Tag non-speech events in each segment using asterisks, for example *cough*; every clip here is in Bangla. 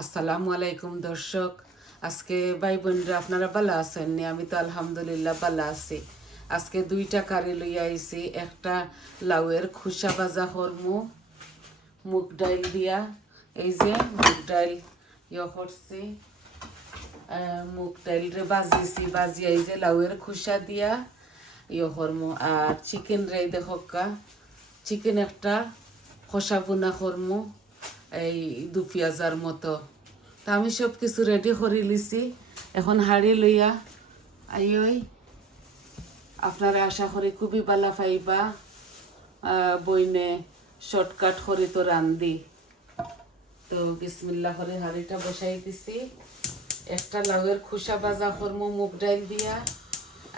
আসসালামু আলাইকুম, দর্শক। আজকে ভাই বোনরা, আপনারা ভালো আছেন নি? আমি তো আলহামদুলিল্লাহ ভালো আছি। আজকে দুইটা কারি লইয়া আইছি। একটা লাউয়ের খুসা ভাজা হরমু, মুগ ডাইল দিয়া। এই যে মুগ ডাইল ইয়ে করছি। মুগ ডাইল রে বাজিছি বাজি এই যে লাউয়ের খুসা দিয়া ইয়ে হরমু। আর চিকেন রে দেখকা চিকেন একটা খসা বুনা করমু এই দু পেঁয়াজার মতো। তা আমি সব কিছু রেডি করে লিছি এখন হাড়ি লইয়া আইই আপনারা আশা করি খুবই ভালো পাইবা। বইনে শর্টকাট করে তো রান্ধি। তো বিসমিল্লা করে হাঁড়িটা বসাই দিছি। একটা লাউয়ের খোসা ভাজা করমু, মুগ ডাইল দিয়া।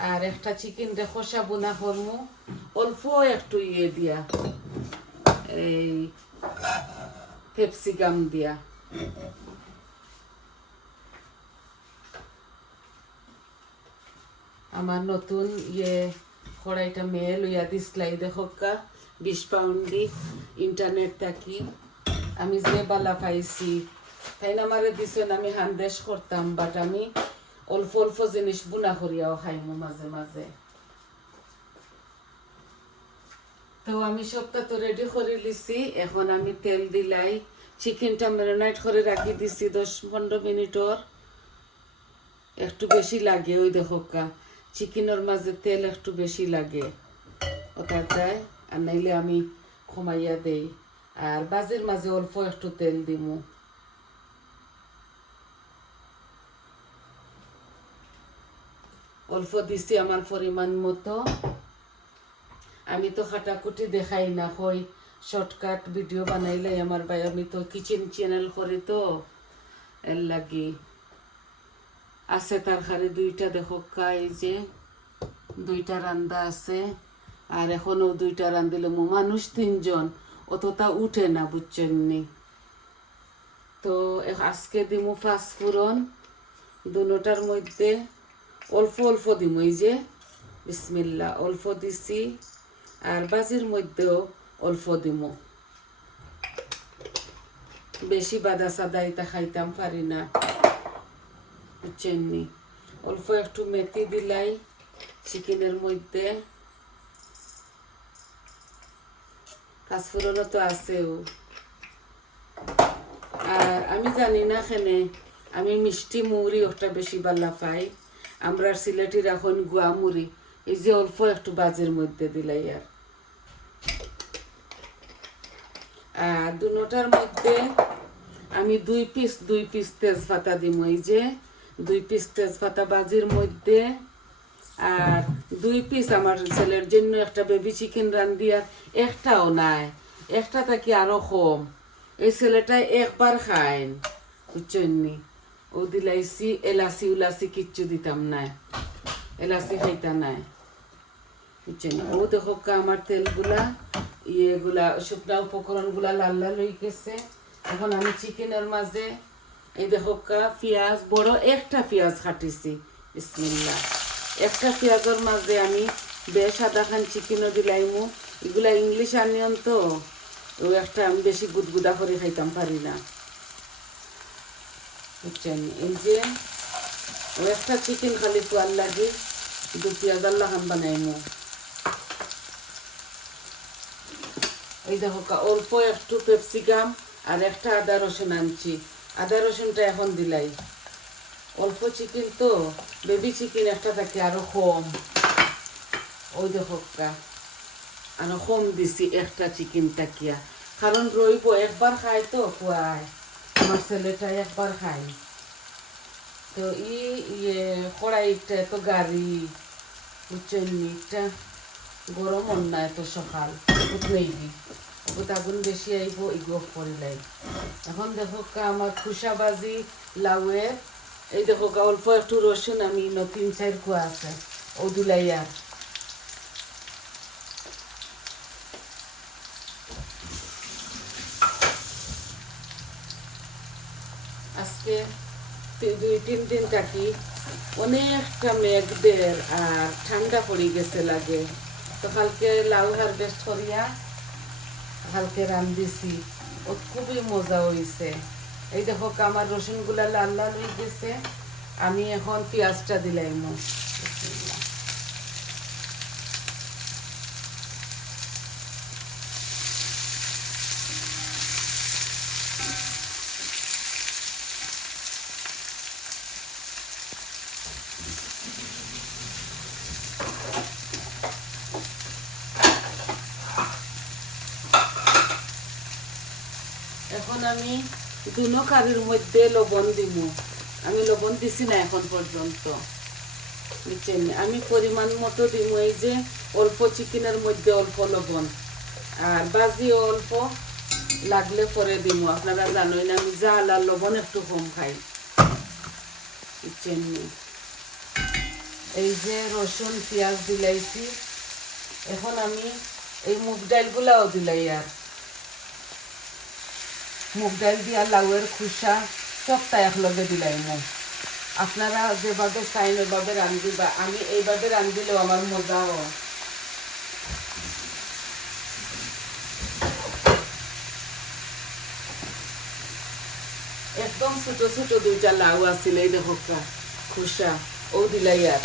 আর একটা চিকেন রে খোসা বোনা করমু। অল্প একটু ইয়ে দিয়া। এই ক্যাপসিকাম দিয়া আমার নতুন ইয়ে কড়াইটা মেয়ে লইয়া দিসলাই দেখকা বিশ পাউন্ডি ইন্টারনেট থাকি। আমি যে বালা পাইছি তাই না আমারে দিছেন আমি হান্দেশ করতাম বাট আমি অল্প অল্প জিনিস বুনা করিয়াও খাইমু মাঝে মাঝে তো আমি সবটা তো রেডি করে লিছি এখন আমি তেল দিলাই। চিকেনটা ম্যারিনেট করে রাখি দিছি দশ পনেরো মিনিটর। একটু বেশি লাগে ওই দেখো কা। চিকেনের মাঝে তেল একটু বেশি লাগে। ওটা যায় আর নাইলে আমি কমাইয়া দেই। আর বাজির মাঝে অল্প একটু তেল দিমু। অল্প দিছি আমার পরিমাণ মতো। আমি তো খাটাকুটি দেখাই না, হই শর্টকাট ভিডিও বানাইলে আমার ভাই, আমি তো কিচেন চ্যানেল করি তো, এর লাগি। আছে তার খালি দুইটা, দেখো কাই যে দুইটা রান্দা আছে, আর এখনও দুইটা রান্দিলে মো মানুষ তিনজন অতটা উঠে না বুঝছেন নি তো আজকে দিমু ফাঁসফুরন দুটার মধ্যে অল্প অল্প দিমু, এই যে, বিসমিল্লা, অল্প দিছি। আর বাজির মধ্যেও অল্প দিমু বেশি বাদা সাদা এটা খাইতাম, পারি না। বুঝছেন নি? অল্প একটু মেথি দিলাই চিকেনের মধ্যে। কাঁচফোড়নও তো আছেও। আর আমি জানি না খেনে আমি মিষ্টি মুড়ি ওটা বেশি বালা পাই। আমরা সিলেটির এখন গুয়া মুড়ি। এই যে অল্প একটু বাজের মধ্যে দিলাই আর আর দুটার মধ্যে আমি দুই পিস দুই পিস তেজপাতা দিম। এই যে দুই পিস তেজপাতা বাজির মধ্যে আর দুই পিস আমার ছেলের জন্য একটা বেবি চিকেন রান্ধি আর একটাও নাই। একটা থাকি আরও কম। এই ছেলেটা একবার খায় বুঝছেন ও দিলাইছি, এলাচি উলাচি কিচ্ছু দিতাম নাই। এলাচি খাইতা নাই বুঝছেন ও দেখো আমার তেলগুলা ইয়েগুলা, শুকনা উপকরণগুলা লাল লাল হয়ে গেছে। এখন আমি চিকেনের মাঝে, এই দেখো পেঁয়াজ, বড় একটা পেঁয়াজ কাটিছি। বিসমিল্লা একটা পেঁয়াজের মাঝে আমি বেশ আদা খান চিকেনও দিলাইমু। এগুলা ইংলিশ আনিয়ন তো, ও একটা আমি বেশি গুদগুদা করে খাইতাম, পারি না। বুঝছেন? এই যে, ও একটা চিকেন খালি পোয়ার লাগে দু পেঁয়াজ আল্লাহ খান বানাইমু। এই দেখো অল্প একটু পেপসিকাম আর একটা আদা রসুন আনছি। আদা রসুনটা এখন দিলাই। অল্প চিকেন তো বেবি চিকেন একটা থাকে আরও কম। ওই দেখো আরও কম দিছি একটা চিকেন তাকিয়া। কারণ রইব, একবার খাই তো খুয়ায় আমার ছেলেটা একবার খাই তো ই ইয়ে কড়াইটা এত গাড়ি এটা গরম অন্যায় এত সকাল উঠলেই আগুন বেশি আইব ইগো করিলাই এখন দেখো আমার খুসা বাজি লাউয়ের এই দেখো অল্প একটু রসুন, আমি ন তিন চার খোয়া আছে ও দিলাই আর আজকে দুই, তিন দিন থাকি অনেকটা মেঘ মেঘদের আর ঠান্ডা পড়ে গেছে লাগে। তো কালকে লাউ হারভেস্ট করিয়া কালকে রান্ধিছি ও খুবই মজা হয়েছে এই দেখো আমার রসুনগুলা লাল লাল হয়ে গেছে। আমি এখন পেঁয়াজটা দিলাম এখন আমি দুনো কারির মধ্যে লবণ দিব আমি লবণ দিছি না এখন পর্যন্ত বুঝছেন আমি পরিমাণ মতো দিব এই যে অল্প চিকেনের মধ্যে অল্প লবণ। আর বাজিও অল্প লাগলে পরে দিব আপনারা জানোই না, আমি জাল লবণ একটু কম খাই। বুঝছেন এই যে রসুন, পেঁয়াজ দিলাইছি। এখন আমি এই মুগ ডালগুলাও দিলাই আর। মুগ ডাল দিয়া লাউয়ের খুসা সবটা একলগে দিলাই মুগ আপনারা যেভাবে চাইন, ওইভাবে রান্ধিবা। আমি এইভাবে রান্ধিলেও আমার মজাও। একদম ছোট ছোট দুইটা লাউ আছিল এই দেখো খুসা। ও দিলাই আর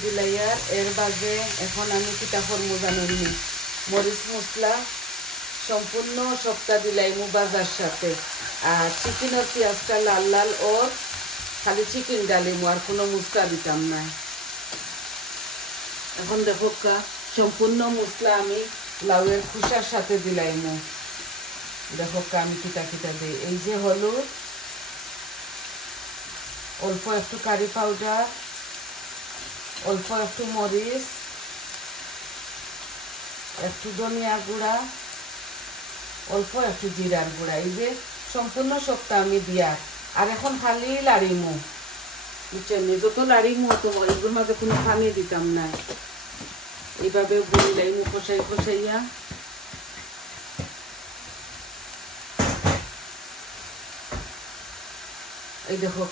ও দিলাইয়ার এর বাজে এখন আমি কিতা করব জানেন নি মরিচ মশলা সম্পূর্ণ সবটা দিলাই মু বাজার সাথে। আর চিকেনের পেঁয়াজটা লাল লাল ওর খালি চিকেন ডালিমু আর কোনো মুসকা দিতাম না এখন দেখো কা সম্পূর্ণ মশলা আমি লাউয়ের খুসার সাথে দিলাই মু। দেখো কা, আমি কিতা কিতা দিই এই যে হলুদ, অল্প একটু কারি পাউডার অল্প একটু মরিচ, একটু ধনিয়া গুঁড়া, অল্প একটু জিরার গুঁড়া। এই যে সম্পূর্ণ সবটা আমি দিয়া। আর এখন খালি লাড়িমু। বুঝছেন? যত লাড়িমু তো এগুলোর মাঝে কোনো পানি দিতাম না। এইভাবে বলিলাইমু কষাই কষাইয়া। এই দেখো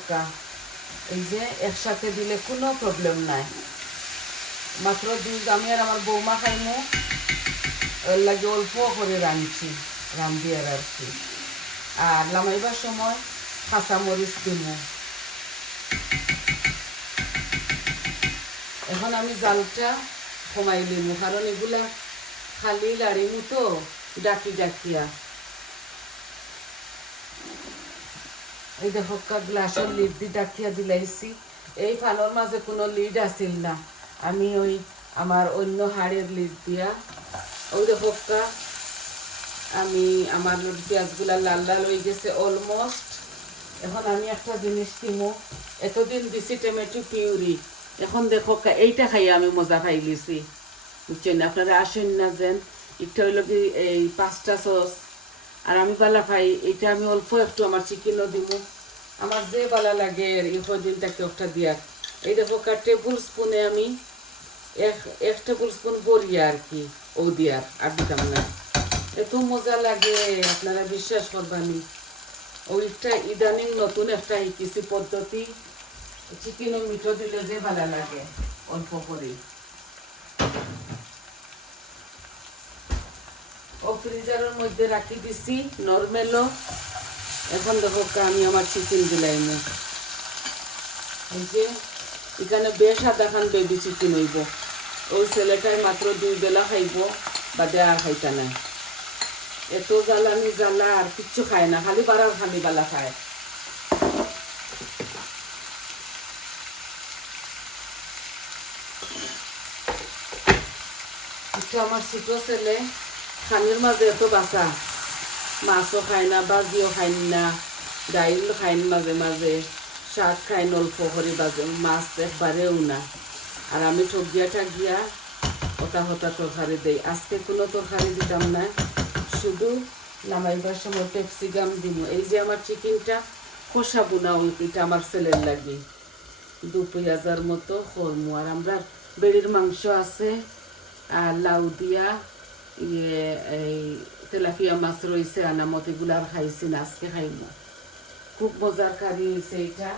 এই যে একসাথে দিলে কোনো প্রবলেম নাই। মাত্র দুই আমি আর আমার বৌমা খাইমু। ওর লাগে অল্প করে রাঁধছি রান্ধি আর আর কি। আর লামাইবার সময় কাঁচা মরিচ দিমু। এখন আমি জালটা কমাই লিমু কারণ এগুলা খালি লাড়িমু তো ডাকি ডাকিয়া। এই দেখো গ্লাসের লিড দি ডাকিয়া দিলাইছি। এই ফানোর মাঝে কোনো লিড আসিল না। আমি ওই আমার অন্য হাড়ের লিড দিয়া। ওই দেখো আমি আমার পেঁয়াজগুলা লাল লাল হয়ে গেছে অলমোস্ট এখন আমি একটা জিনিস কিনবো এতদিন দিছি টমেটো পিউরি এখন দেখো এইটা খাইয়া আমি মজা খাই গেছি। বুঝছেন? আপনারা আসেন না যেন। একটা হইল কি এই পাঁচটা সস আর আমি বালা খাই এটা আমি অল্প একটু আমার চিকেনও দিব আমার যে বালা লাগে এই দিনটাকে একটা দিয়া। এই দেখো টেবিল স্পুনে আমি এক এক টেবুল স্পুন বরিয়া আর কি, ও দিয়ার আর দিতাম না। এত মজা লাগে, আপনারা বিশ্বাস করবানি ওইটা ইদানিং নতুন একটা শিকিছি পদ্ধতি, চিকেন ও মিঠো দিলে যে ভালো লাগে, অল্প করে ও ফ্রিজারের মধ্যে রাখি দিছি, নর্মেলও। এখন দেখো আমি আমার চিকেন দিলাইম এই যে, এখানে বেশ আধা খান বেবি চিকেন হইব। ওই ছেলেটাই মাত্র দুই বেলা খাইব, বাদে আর খাইতা নাই। এত জ্বালানি জ্বালা, আর কিচ্ছু খায় না, খালি বাড়ার খালি বালা খায়। আমার ছোট ছেলে খানির মাঝে এত বাঁচা মাছও খায় না, বাজিও খায় না। ডাইল খায় মাঝে মাঝে শাক খায় অল্প করে বাজে, মাছ একবারেও না। আর আমি ঠগিয়া ঠাগিয়া হতা হতা তরকারি দেই। আজকে কোনো তরকারি দিতাম না, শুধু নামাইবার সময় ক্যাপসিকাম দিব এই যে আমার চিকেনটা কষাবো না ওই এটা আমার ছেলের লাগে। দু পেঁয়াজার মতো খরমু আর আমরা বেড়ির মাংস আছে, আর লাউ দিয়া ye te la tilapia masro ise ana mote gular খাইছি না আজকে খাইব খুব মজার কারি হয়েছে এটা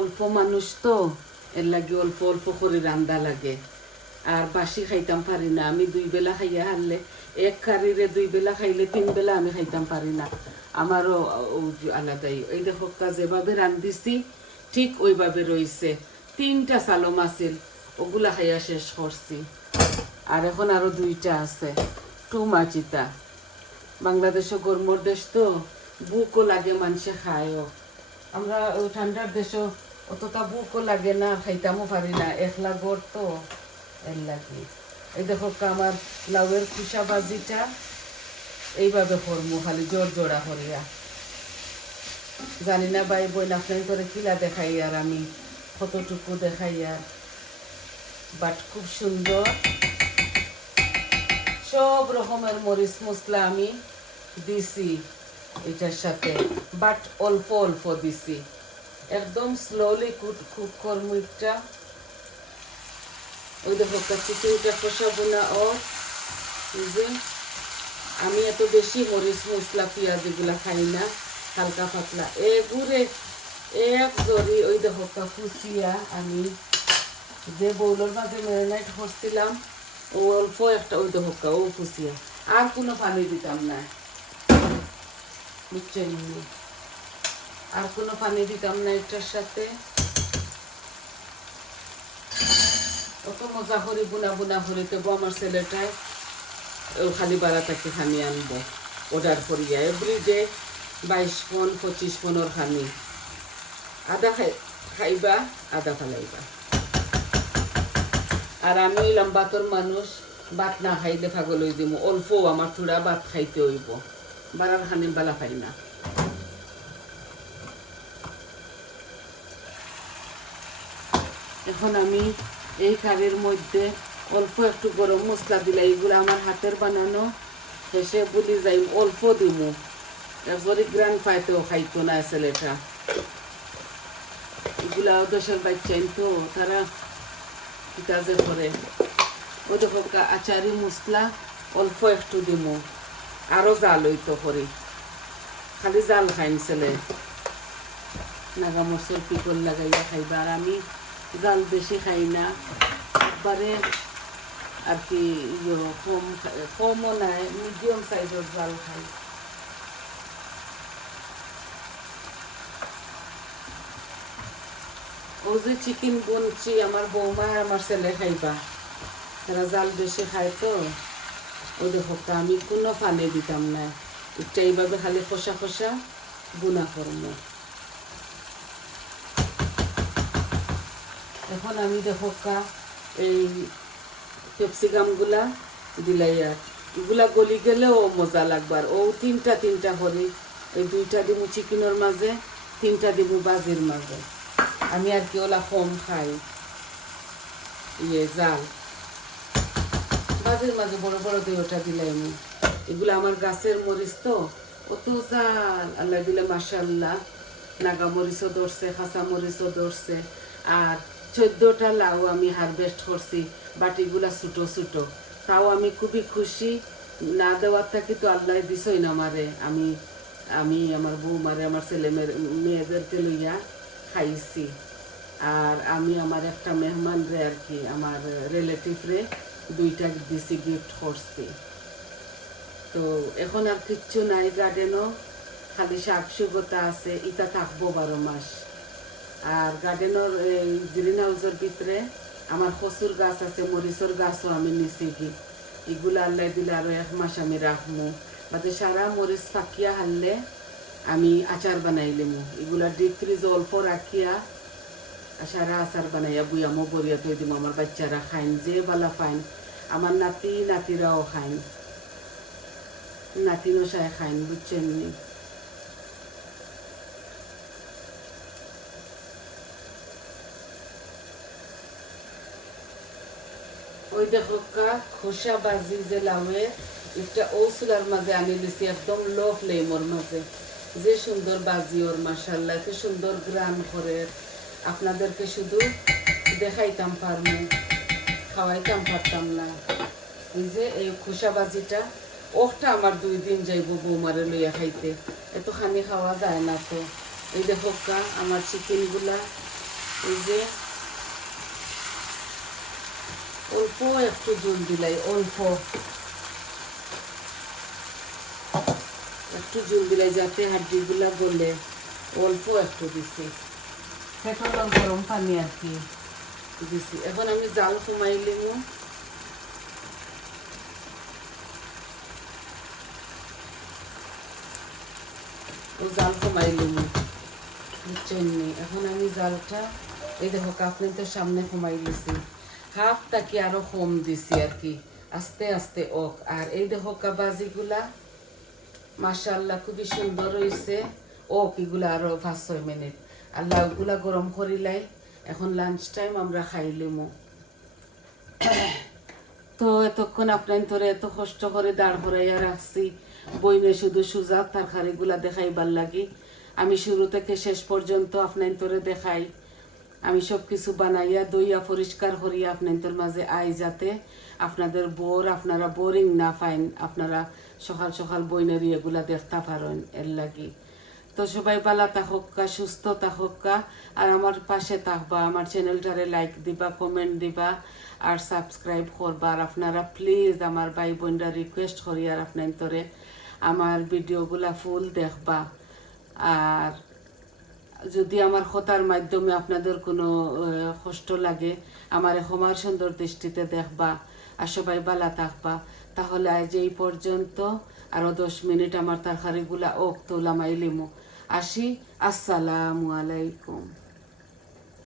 অল্প মানুষ তো এর লাগে অল্প অল্প করে রান্দা লাগে আর বাসি খাইতাম পারি না আমি দুই বেলা খাইয়া হারলে এক কারিরে দুই বেলা খাইলে তিন বেলা আমি খাইতাম পারি না আমারও আলাদাই এই দেখো যেভাবে রান্ধিছি, ঠিক ওইভাবে রইছে। তিনটা সালম আছিল, ওগুলা খাইয়া শেষ করছি। আর এখন আরও দুইটা আছে টু মাচিতা বাংলাদেশও গরমর দেশ তো, বুকও লাগে মানুষে খায়ও। আমরা ঠান্ডার দেশও অতটা বুকও লাগে না, খাইতামও পারি না, একলা গড় তো, এর লাগে। এই দেখো আমার লাউয়ের খুসা বাজিটা এইভাবে করমু, খালি জোর জোড়া করিয়া। জানি না ভাই বোন, আপনার করে কিলা দেখাই আর আমি, কতটুকু দেখাই আর। বাট খুব সুন্দর। সব রকমের মরিচ মশলা আমি দিছি এটার সাথে। বাট অল্প অল্প দিছি। একদম স্লোলি কুক করব একটা। ওই দেখো চিকেনটা কষাবো না আমি এত বেশি মরিচ মশলা, পেঁয়াজ এগুলা খাই না, হালকা পাতলা। এগুরে এক জরি ওই দেখো ফুসিয়া আমি যে বউলোর মাঝে ম্যারিনেট করছিলাম, ও অল্প একটা ওই দেখো ও ফুসিয়া আর কোনো পানি দিতাম না। বুঝছেন আর কোনো পানি দিতাম না এটার সাথে। অত মজা করি, বুনা বুনা করে। তবু আমার ছেলেটায় ও খালি বারা তাকে খানি আনব অর্ডার করিয়া এভরিডে বাইশ পন, পঁচিশ পনেরো খানি আদা খাই, খাইবা, আদা ফালাইবা। আর আমি হইলাম বাতর মানুষ, ভাত না খাইলে হয়ে দিব অল্প আমার থোড়া ভাত খাইতে হইব। বারার খানি বালা খাই না। এখন আমি এই কারের মধ্যে অল্প একটু গরম মশলা দিলাই, এগুলো আমার হাতের বানানো শেষে বলি যাই অল্প দিমু। একবারে গ্রান পাইতেও খাইতো না ছেলেটা। এগুলা দেশের বাচ্চাইন তো তারা কি কাজে করে। ওই দেখো আচারি মশলা অল্প একটু দিমু, আরও জাল হইতো করে খালি জাল খাইন ছেলে। নাগা মরচর পিকল লাগাইয়া খাইবা, আর আমি জাল বেশি খাই না। একবারে আর কি ইয়ে কম কমও নাই মিডিয়াম সাইজের জাল খাই ও যে চিকেন বনছি, আমার বৌমা আমার ছেলে খাইবা। তারা জাল বেশি খায় তো। ও দেখো আমি কোনো পানি দিতাম না। একটা এইভাবে খালি খসা খসা বুনা করব। এখন আমি দেখো এই ক্যাপসিকামগুলা দিলাই আর এগুলা গলি গেলেও মজা লাগবার। ও তিনটা তিনটা করে ওই দুইটা দিমু চিকেনের মাঝে, তিনটা দিমু বাজির মাঝে। আমি আর কি ওলা কম খাই। ইয়ে জাল বাজির মাঝে বড় বড় দিয়ে ওটা দিলাই এগুলো আমার গাছের মরিচ তো, অত জাল। আল্লাহ দিলে মাসাল্লাহ নাগা মরিচও ধরছে খাসা মরিচও ধরছে। আর চোদ্দটা লাউ আমি হারভেস্ট করছি, বাটিগুলা ছোটো ছোটো। তাও আমি খুবই খুশি, না দেওয়ার থাকি তো আল্লাহ দিছই না আমারে। আমি আমি আমার বৌমারে আমার ছেলে মেয়েদেরকে লইয়া খাইছি। আর আমি আমার একটা মেহমান রে আর কি, আমার রিলেটিভ রে দুইটা দিছি গিফট করছি। তো এখন আর কিচ্ছু নাই গার্ডেনও খালি শাক সুগতা আছে, ইটা থাকব বারো মাস। আর গার্ডেনের এই গ্রিন হাউসের ভিতরে আমার কচুর গাছ আছে, মরিচর গাছও আমি নিচে কি এগুলো আল্লাহ দিলে আরও এক মাস আমি রাখব বাদে সারা মরিচ ফাঁকিয়া হারলে আমি আচার বানাইলিমু এগুলা ডিপ ফ্রিজ অল্প রাখিয়া সারা আচার বানাইয়া বুয়ামো বরিয়া থই দিব আমার বাচ্চারা খাইন, যে বালা খাইন। আমার নাতি নাতিরাও খাইন। নাতিনও সায় খাইন, বুঝছেন নি ওই দেখো খোসা বাজি যে লাউয়ে একটা ও চুলার মাঝে আনি দিছি একদম লো ফ্লেমর মাঝে। যে সুন্দর বাজি ওর মাসাল্লাহ কি সুন্দর গ্রাম করে। আপনাদেরকে শুধু দেখাইতাম পারমু, খাওয়াইতাম পারতাম না। এই যে এই খোসা বাজিটা ওটা আমার দুই দিন যাইব বৌমারে লইয়া খাইতে। এত খানি খাওয়া যায় না তো। এই কা আমার চিকেনগুলা এই যে অল্প একটু জল দিলাই অল্প একটু জল দিলাই যাতে হাড্ডিগুলা গলে অল্প একটু দিছি পেট্রোল গরম পানি আর কি দিছি এখন আমি জাল কমাই লিমু ও জাল কমাই লিমু বুঝছেন? এখন আমি জালটা এই দেখো কাপলেন্টের সামনে কমাই দিছি হাফ তাকি আরও কম দিছি আর কি। আস্তে আস্তে ওক। আর এই দেখো কাবাজিগুলা মাশাল্লাহ খুবই সুন্দর হয়েছে ওক, এগুলা আরও পাঁচ, ছয় মিনিট। আর লাউগুলা গরম করিলাই এখন লাঞ্চ টাইম আমরা খাইলিমু *coughs* তো এতক্ষণ আপনার তোরে এত কষ্ট করে দাঁড় করাইয়া রাখছি। বইনে শুধু সুজা তরকারিগুলা দেখাইবার লাগি। আমি শুরু থেকে শেষ পর্যন্ত আপনার তোরে দেখাই। আমি সব কিছু বানাইয়া দইয়া পরিষ্কার করিয়া আপনার তোর মাঝে আই যাতে আপনাদের বোর, আপনারা বোরিং না পাইন, আপনারা সকাল সকাল বইনের এগুলা দেখতে পারেন, এর লাগি। তো সবাই ভালো থাকুকা সুস্থ থাকুকা আর আমার পাশে থাকবা, আমার চ্যানেলটারে লাইক দিবা কমেন্ট দিবা, আর সাবস্ক্রাইব করবা। আর আপনারা প্লিজ আমার ভাই বোনরা রিকোয়েস্ট করি, আর আপনার তোরে আমার ভিডিওগুলা ফুল দেখবা। আর যদি আমার কথার মাধ্যমে আপনাদের কোনো কষ্ট লাগে, আমার হোমার সুন্দর দৃষ্টিতে দেখবা আর সবাই বালা থাকবা, তাহলে আজ এই পর্যন্ত আরও দশ মিনিট আমার তরকারিগুলা ওক তোলা মাইলিমু। আসি, আসসালামু আলাইকুম।